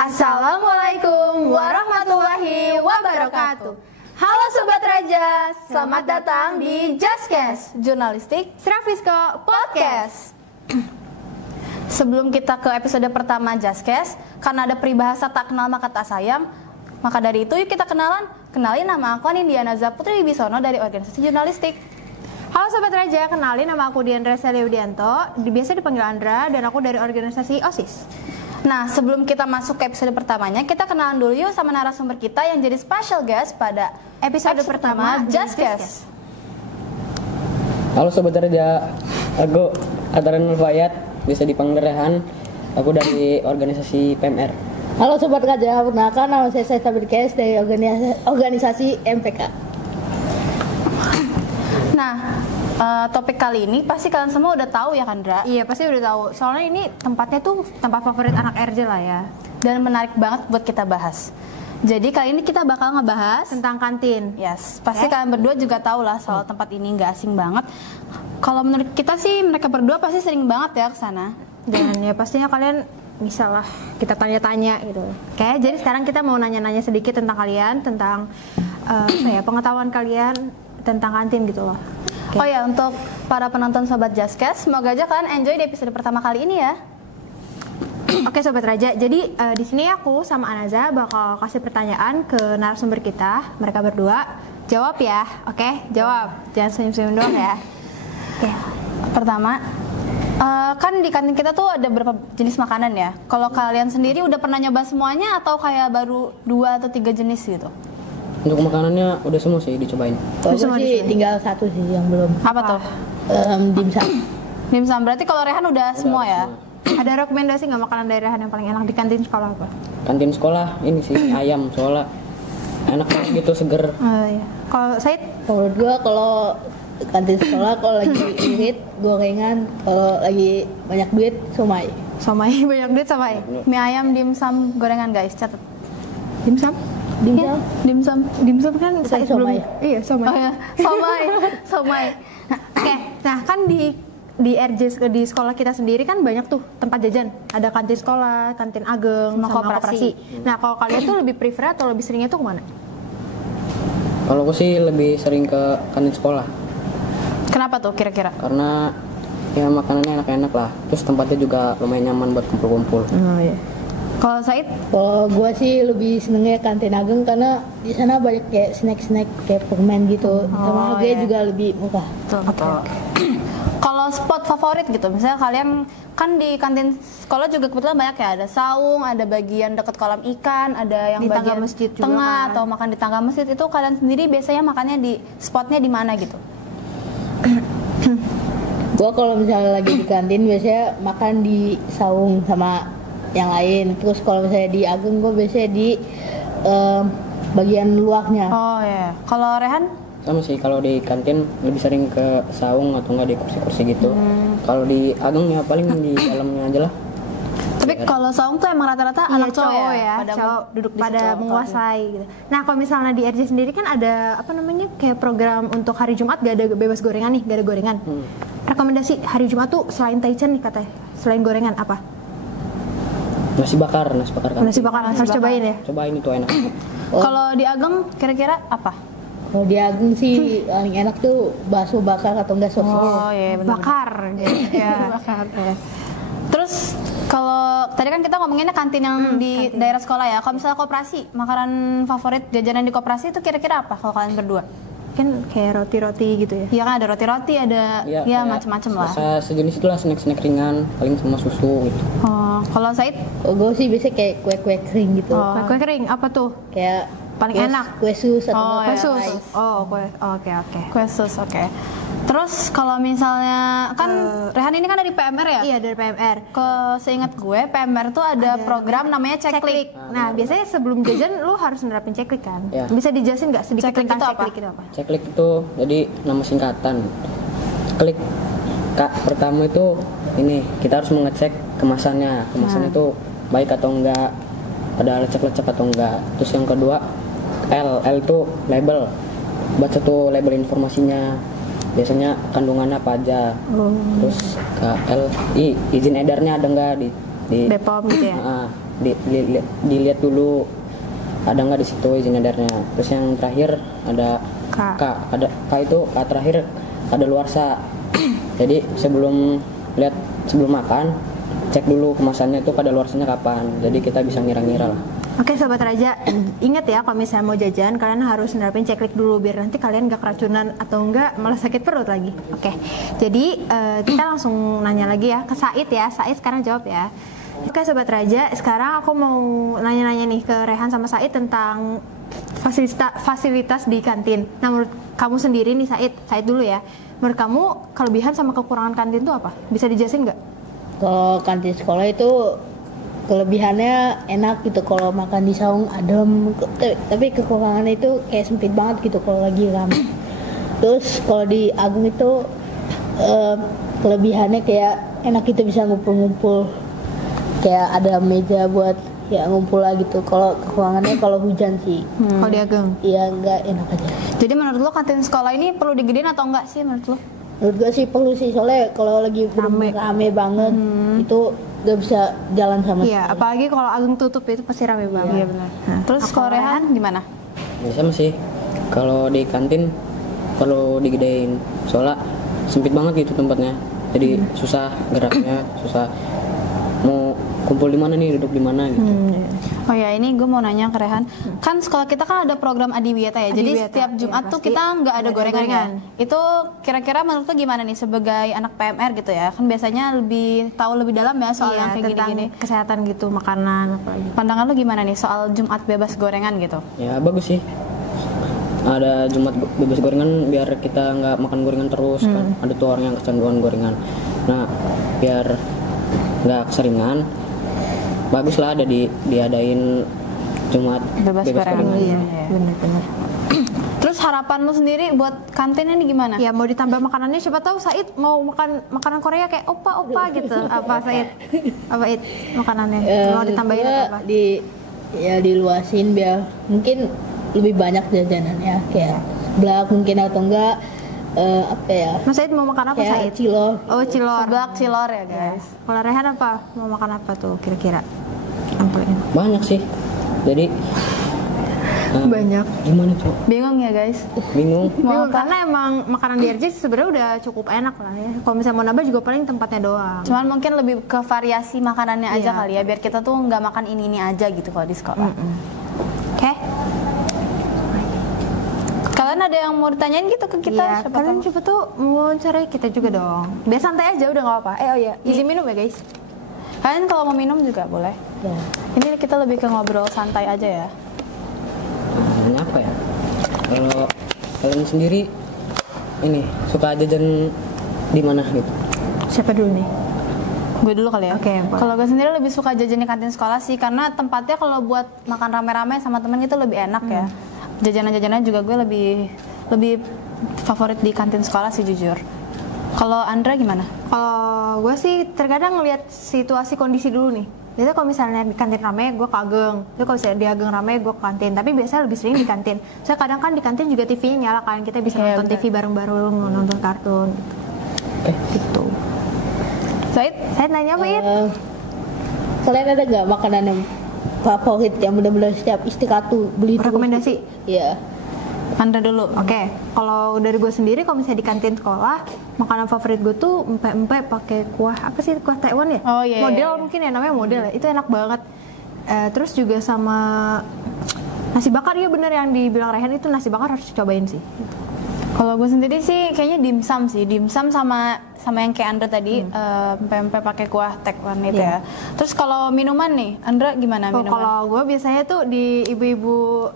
Assalamualaikum warahmatullahi wabarakatuh. Halo Sobat Raja, selamat datang di Jazzcast, Jurnalistik Sravisco Podcast. Sebelum kita ke episode pertama Jazzcast, karena ada peribahasa tak kenal maka tak sayang, maka dari itu yuk kita kenalin nama aku Anindya Putri Wibisono dari Organisasi Jurnalistik. Halo Sobat Raja, kenalin nama aku Diandra Seliudianto, biasa dipanggil Andra, dan aku dari organisasi OSIS. Nah, sebelum kita masuk ke episode pertamanya, kita kenalan dulu yuk sama narasumber kita yang jadi special guest pada episode pertama Jazzcast. Halo Sobat Raja, aku Ataran Nurfayat, bisa dipanggil Rehan, aku dari organisasi PMR. Halo Sobat Raja, perkenalkan nama saya Said Tabirkes dari organisasi MPK. Nah, topik kali ini pasti kalian semua udah tahu ya kan, Dra? Iya, pasti udah tahu. Soalnya ini tempatnya tuh tempat favorit anak RJ lah ya. Dan menarik banget buat kita bahas. Jadi kali ini kita bakal ngebahas tentang kantin. Yes, pasti kalian berdua juga tahu lah soal tempat ini, nggak asing banget. Kalau menurut kita sih mereka berdua pasti sering banget ya ke sana. Dan ya pastinya kalian bisa lah kita tanya-tanya gitu. Oke, jadi sekarang kita mau nanya-nanya sedikit tentang kalian, tentang pengetahuan kalian tentang kantin gitu loh. Okay. Oh ya, untuk para penonton Sobat Jazzcast, semoga aja kalian enjoy di episode pertama kali ini ya. Oke Sobat Raja, jadi di sini aku sama Anaza bakal kasih pertanyaan ke narasumber kita, mereka berdua. Jawab ya, oke? Jawab, jangan senyum-senyum doang ya. Oke. Pertama, kan di kantin kita tuh ada beberapa jenis makanan ya. Kalau kalian sendiri udah pernah nyoba semuanya atau kayak baru 2 atau 3 jenis gitu? Untuk makanannya udah semua sih dicobain. Kalau sih tinggal satu sih yang belum. Apa tuh? Dimsum. Dimsum, berarti kalau Rehan udah semua ya? Ada rekomendasi nggak makanan dari Rehan yang paling enak di kantin sekolah apa? Kantin sekolah ini sih ayam, soalnya enak gitu, seger. Iya. Kalau Said? Menurut gua kalau kantin sekolah kalau lagi irit gorengan, kalau lagi banyak duit somai. Somai banyak duit somai. Mie ayam, dimsum, gorengan guys, catat. Dimsum? Ya, dimsum kan saya somai. Iya, somai. Oh ya, somai. Oke, nah kan di RJ di sekolah kita sendiri kan banyak tuh tempat jajan. Ada kantin sekolah, kantin ageng, sama koperasi. Nah, kalau kalian tuh lebih prefer atau lebih seringnya tuh kemana? Kalau aku sih lebih sering ke kantin sekolah. Kenapa tuh kira-kira? Karena ya makanannya enak-enak lah. Terus tempatnya juga lumayan nyaman buat kumpul-kumpul. Oh iya. Kalau Said? Kalau gua sih lebih senengnya kantin ageng karena di sana banyak kayak snack-snack kayak permen gitu. Sama harganya juga lebih murah. Betul. Kalau spot favorit gitu, misalnya kalian kan di kantin sekolah juga kebetulan banyak ya, ada saung, ada bagian dekat kolam ikan, ada yang di bagian masjid juga tengah kan. Atau makan di tangga masjid. Itu kalian sendiri biasanya makannya di spotnya di mana gitu? Gua kalau misalnya lagi di kantin biasanya makan di saung sama yang lain. Terus kalau misalnya di ageng gue biasanya di bagian luarnya. Oh ya. Kalau Rehan? Sama sih, kalau di kantin lebih sering ke saung atau enggak di kursi-kursi gitu. Kalau di ageng ya paling di dalamnya aja lah. Tapi kalau saung tuh emang rata-rata anak cowok ya, cowok duduk di pada situ, menguasai gitu. Nah, kalau misalnya di RJ sendiri kan ada apa namanya kayak program untuk hari Jumat gak ada bebas gorengan nih, gak ada gorengan. Rekomendasi hari Jumat tuh selain taichan nih katanya, selain gorengan apa? Nasi bakar kantin. Nasi bakar harus cobain ya. Cobain itu enak. Kalau di ageng kira-kira apa? Kalau di ageng sih paling enak tuh bakso bakar atau enggak sosis. Oh iya, benar. Bakar. Ya. Bakar. Ya. Terus kalau tadi kan kita ngomonginnya kantin yang di kantin daerah sekolah ya. Kalau misalnya koperasi, makanan favorit jajanan di koperasi itu kira-kira apa kalau kalian berdua? Kan kayak roti-roti gitu ya. Iya kan ada roti-roti, ada ya macam-macam lah. Sejenis itulah snack-snack ringan, paling sama susu gitu. Oh, kalau Said? Gue sih biasanya kayak kue-kue kering gitu. Kue kering apa tuh? Kayak paling enak kue sus atau kue sus. Oke. Kue sus, oke. Terus kalau misalnya kan Rehan ini kan dari PMR ya? Iya, dari PMR. Seingat gue PMR tuh ada program namanya Ceklik. Nah, biasanya sebelum jajan lu harus nerapin Ceklik kan? Ya. Bisa dijelasin nggak sedikit Ceklik tentang itu apa? Ceklik itu apa? Ceklik itu jadi nama singkatan. Klik pertama itu ini kita harus mengecek kemasannya itu baik atau enggak, ada lecek-lecek atau enggak. Terus yang kedua L itu label, baca tuh label informasinya, biasanya kandungannya apa aja. Terus ke L izin edarnya ada enggak di BPOM gitu ya. dilihat dulu ada nggak di situ izin edarnya. Terus yang terakhir ada K. K itu K terakhir ada luarsa. Jadi sebelum makan cek dulu kemasannya itu kadaluarsanya kapan. Jadi kita bisa ngira-ngira lah. Oke Sobat Raja, ingat ya kalau misalnya mau jajan kalian harus nerapin checklist dulu biar nanti kalian gak keracunan atau enggak malah sakit perut lagi. Oke, jadi kita langsung nanya lagi ya ke Said ya. Said sekarang jawab ya. Oke Sobat Raja, sekarang aku mau nanya-nanya nih ke Rehan sama Said tentang fasilitas di kantin. Nah menurut kamu sendiri nih Said dulu ya. Menurut kamu kelebihan sama kekurangan kantin itu apa? Bisa dijelasin nggak? Kalau kantin sekolah itu kelebihannya enak gitu kalau makan di saung adem, tapi kekurangannya itu kayak sempit banget gitu kalau lagi ramai. Terus kalau di Agung itu kelebihannya kayak enak gitu bisa ngumpul-ngumpul, kayak ada meja buat ya ngumpul lah gitu. Kalau kekurangannya kalau hujan sih. Kalau di Agung? Iya nggak enak aja. Jadi menurut lo kantin sekolah ini perlu digedein atau enggak sih menurut lo? Menurut gue sih perlu sih, soalnya kalau lagi rame banget itu gak bisa jalan sama Iya, apalagi kalau Agung tutup itu pasti rame banget. Iya benar. Terus kalau Rehan gimana? Ya sama sih. Kalau di kantin perlu digedein. Soalnya sempit banget gitu tempatnya. Jadi susah geraknya, susah mau kumpul di mana nih, duduk di mana gitu. Oh ya, ini gue mau nanya ke Rehan. Kan sekolah kita kan ada program Adiwiyata ya. Jadi Adiwiyata, setiap Jumat ya, tuh pasti kita nggak ada ada gorengan gorengan. kan. Itu kira-kira menurut lo gimana nih sebagai anak PMR gitu ya? Kan biasanya lebih tahu lebih dalam ya soal yang kayak tentang gini-gini. kesehatan gitu, makanan apalagi. Pandangan lo gimana nih soal Jumat bebas gorengan gitu? Ya bagus sih. Ada Jumat bebas gorengan biar kita nggak makan gorengan terus kan. Ada tuh orang yang kecanduan gorengan. Nah biar nggak keseringan, bagus lah ada diadain Jumat Bebas gorengan. Iya, benar-benar. Terus harapan lo sendiri buat kantin ini gimana? Ya mau ditambah makanannya, siapa tahu Said mau makan makanan Korea kayak opa gitu. Apa Said? Apa It makanannya? Mau ditambahin menurut atau apa? gua diluasin biar mungkin lebih banyak jajanannya, kayak blak mungkin atau enggak apa ya, Mas Said mau makan apa kayak Said? cilor. Oh cilor. Seblak cilor ya guys. Kalau Rehan apa? Mau makan apa tuh kira-kira? Yang paling enak. banyak sih. Jadi Banyak. gimana tuh? Bingung ya guys? Bingung. Mau Bingung, apa? karena emang makanan di RJ sebenarnya udah cukup enak lah ya. Kalau misalnya mau nambah juga paling tempatnya doang. Cuman mungkin lebih ke variasi makanannya aja Iya. kali ya, biar kita tuh nggak makan ini aja gitu kalau di sekolah. Oke. Kalian ada yang mau ditanyain gitu ke kita? Iya, Siapa kalian tahu? coba tuh mau cari kita juga dong. Biar santai aja udah nggak apa. Oh iya, izin minum ya guys. Kalian kalau mau minum juga boleh. Ya. Ini kita lebih ke ngobrol santai aja ya. Ini apa ya? Kalau kalian sendiri ini suka jajan di mana gitu? Siapa dulu nih? Gue dulu kali ya. Oke, boleh. Kalau gue sendiri lebih suka jajan di kantin sekolah sih, karena tempatnya kalau buat makan rame-rame sama temen itu lebih enak ya. Jajanan-jajanan juga gue lebih favorit di kantin sekolah sih jujur. Kalau Andra gimana? Kalau gue sih terkadang ngelihat situasi kondisi dulu nih. Biasanya kalau misalnya di kantin rame, gue ke Ageng. Terus kalau misalnya di Ageng rame, gue ke kantin. Tapi biasanya lebih sering di kantin. Soalnya kadang kan di kantin juga TV-nya nyala kan. Kita bisa Iya, nonton bener. TV bareng-bareng, nonton kartun. Oke. Gitu. Said? Saya nanya apa ya? Kalian ada nggak makanan yang favorit yang benar-benar setiap istirahat tuh beli terus? Rekomendasi? Iya. Andra dulu. Oke, kalau dari gue sendiri, kalau misalnya di kantin sekolah, makanan favorit gue tuh empek-empek pakai kuah apa sih, kuah Taiwan ya? Oh, iya, Model iya. mungkin ya, namanya model ya. Itu enak banget. Terus juga sama nasi bakar, ya bener yang dibilang Rehan itu nasi bakar harus cobain sih. Kalau gue sendiri sih kayaknya dimsum sih, dimsum sama yang kayak Andra tadi, pempek pakai kuah Taiwan itu Iya. ya. Terus kalau minuman nih, Andra gimana Oh, minuman? kalau gue biasanya tuh di ibu-ibu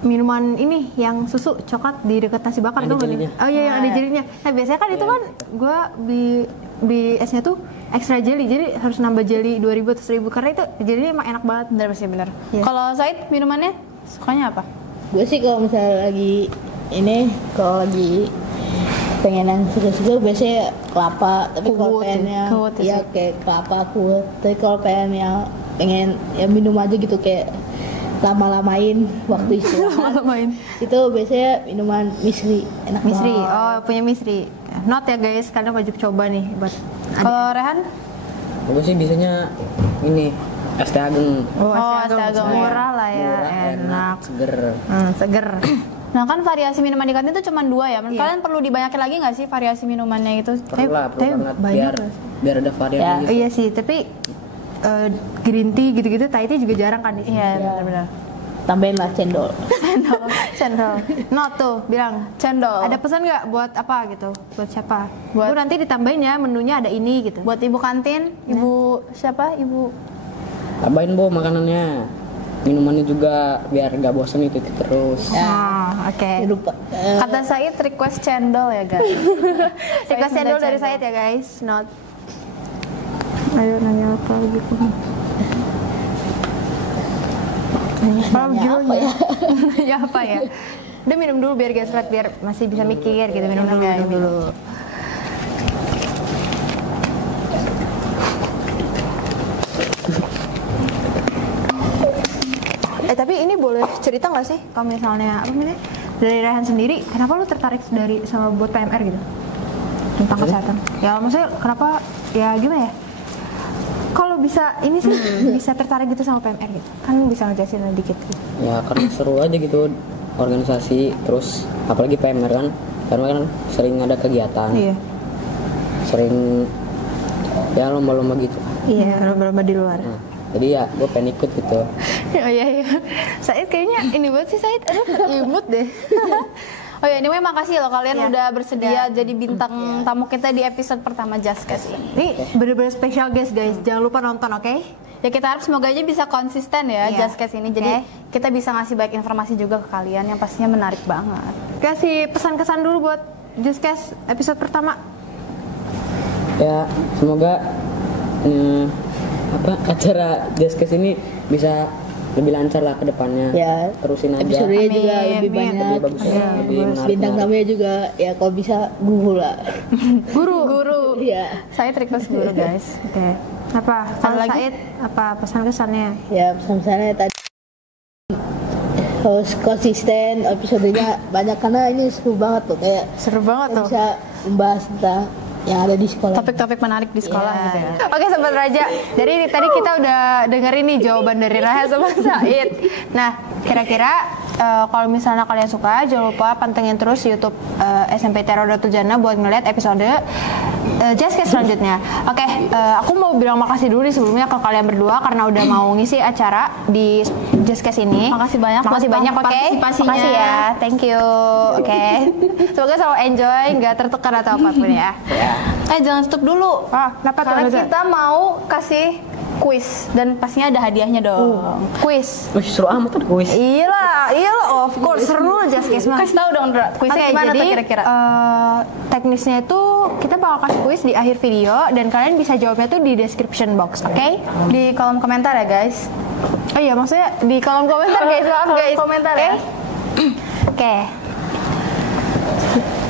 minuman ini yang susu coklat di dekat nasi bakar Ada tuh. jelinya. Oh iya, yang ada jelinya. Nah biasanya kan itu kan gue beli esnya tuh extra jelly, jadi harus nambah jelly 2.000 atau 1.000 karena itu jelinya emang enak banget. Bener pasti bener. Iya. Kalau Said minumannya sukanya apa? Gue sih kalau misalnya lagi kalau lagi pengen yang segar-segar biasanya kelapa, tapi kalau Kuwut ya, pengen yang kuwut ya sih. kayak kelapa kuwut. Tapi kalau pengen ya minum aja gitu kayak lama-lamain waktu istirahat. Lama-lamain. Itu biasanya minuman misri, enak Misri, banget. oh punya Misri. Not ya guys, kalian wajib coba nih buat Kalau Rehan? Gue sih biasanya ini Es teh ageng. Oh, es teh ageng. murah lah ya, Murah, enak. seger. Seger. Nah kan variasi minuman di kantin itu cuma 2 ya. Kalian perlu dibanyakin lagi nggak sih variasi minumannya itu? Perlu lah, perlu tapi banget banyak biar ada varian Ya, gitu. Iya sih, tapi green tea gitu-gitu, Thai tea juga jarang kan di sini. Iya benar-benar. Tambahin lah cendol. Cendol. Not tuh bilang. Cendol. Ada pesan nggak buat apa gitu? Buat siapa? Buat- Bu nanti ditambahin ya menunya ada ini gitu. Buat ibu kantin, ibu siapa? Ibu Tambahin Bu makanannya. Minumannya juga biar gak bosan itu terus. Oke. Lupa. kata Said request cendol ya guys. Request cendol dari saya ya guys. Not. Ayo nanya apa gitu. Nanya apa ya? Ya apa ya? Udah minum dulu biar gak seret, biar masih bisa mikir gitu. Minum dulu. Tapi ini boleh cerita nggak sih kalau misalnya apa namanya dari Rehan sendiri, kenapa lu tertarik dari sama buat PMR gitu tentang kesehatan? Ya maksudnya kenapa ya gimana ya? Kalau bisa ini sih bisa tertarik gitu sama PMR gitu, kan bisa ngejelasin dikit gitu. Ya karena seru aja gitu organisasi, terus apalagi PMR karena kan sering ada kegiatan, Iya. sering ya lomba-lomba gitu. Iya, lomba-lomba di luar. Nah, jadi ya gue pengen ikut gitu. Oh iya. Said kayaknya ini banget sih Said. Aduh, imut deh. Oh ya, anyway makasih loh kalian Iya. udah bersedia jadi bintang tamu kita di episode pertama Justcast ini. Ini bener-bener special guys. Jangan lupa nonton, oke? Ya kita harap semoga aja bisa konsisten ya Iya. Justcast ini. Jadi kita bisa ngasih baik informasi juga ke kalian yang pastinya menarik banget. Kasih pesan-kesan dulu buat Justcast episode pertama. Ya semoga acara Justcast ini bisa lebih lancar lah ke depannya. Ya, terusin aja. episodenya juga Amin, lebih amin. banyak. Lebih bagus, lebih menarik. Bintang tamunya juga ya kalau bisa guru lah. Guru. Iya. Saya request guru guys. Oke. Apa? Kalau lagi? Said apa pesan-kesannya? Ya pesan-pesannya tadi harus konsisten, episodenya banyak karena ini seru banget tuh, kayak Seru banget kita tuh. bisa membahas tentang yang ada di sekolah. Topik-topik menarik di sekolah Iya. gitu ya. Oke Sobat Raja, dari tadi kita udah dengerin nih jawaban dari Rahel sama Said. Nah, kira-kira kalau misalnya kalian suka, jangan lupa pantengin terus YouTube SMP Teror Jana buat ngeliat episode Justcast selanjutnya. Oke, aku mau bilang makasih dulu nih sebelumnya ke kalian berdua karena udah mau ngisi acara di Justcast ini. Makasih banyak Makasih buat banyak, oke? partisipasinya. Makasih ya, thank you. Oke, semoga selalu enjoy, nggak tertekan atau apapun ya. Jangan tutup dulu. Kenapa tuh, Karena Reza? kita mau kasih kuis dan pastinya ada hadiahnya dong. Kuis. Wih seru amat tuh kuis. Iyalah, of course seru Justcast mah. Kasih tahu dong, Dra. Kuisnya Oke, gimana jadi tuh kira-kira? teknisnya itu kita bakal kasih kuis di akhir video dan kalian bisa jawabnya tuh di description box, oke? Di kolom komentar ya, guys. Oh iya, maksudnya di kolom komentar guys, maaf guys. Komentar Oke? ya. Oke.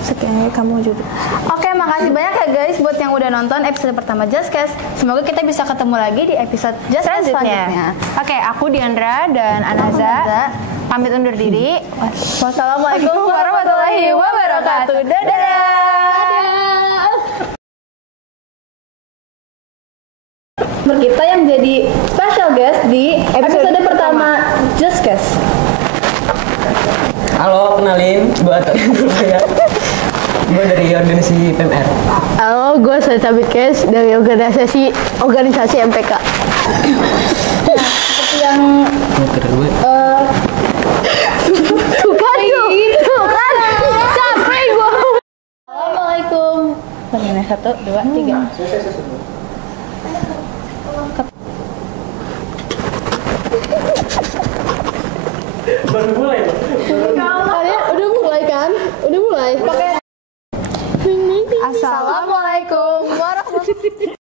Sekian kamu juga. Oke, makasih banyak ya guys buat yang udah nonton episode pertama Justcast. Semoga kita bisa ketemu lagi di episode Justcast selanjutnya. Oke, aku Diandra dan Anaza pamit undur diri. Wassalamualaikum warahmatullahi wabarakatuh. Dadah. Kita yang jadi special guest di episode pertama Justcast. Halo, kenalin, gue Atoin dulu ya. Gue dari organisasi PMR. Halo, gue Salita Bitkes dari organisasi MPK. Seperti yang Tuh kan, capek gue. Assalamualaikum. Bagaimana? 1, 2, 3. Baru mulai loh. Kalian udah mulai kan? Udah mulai. Pakai Assalamualaikum warahmatullahi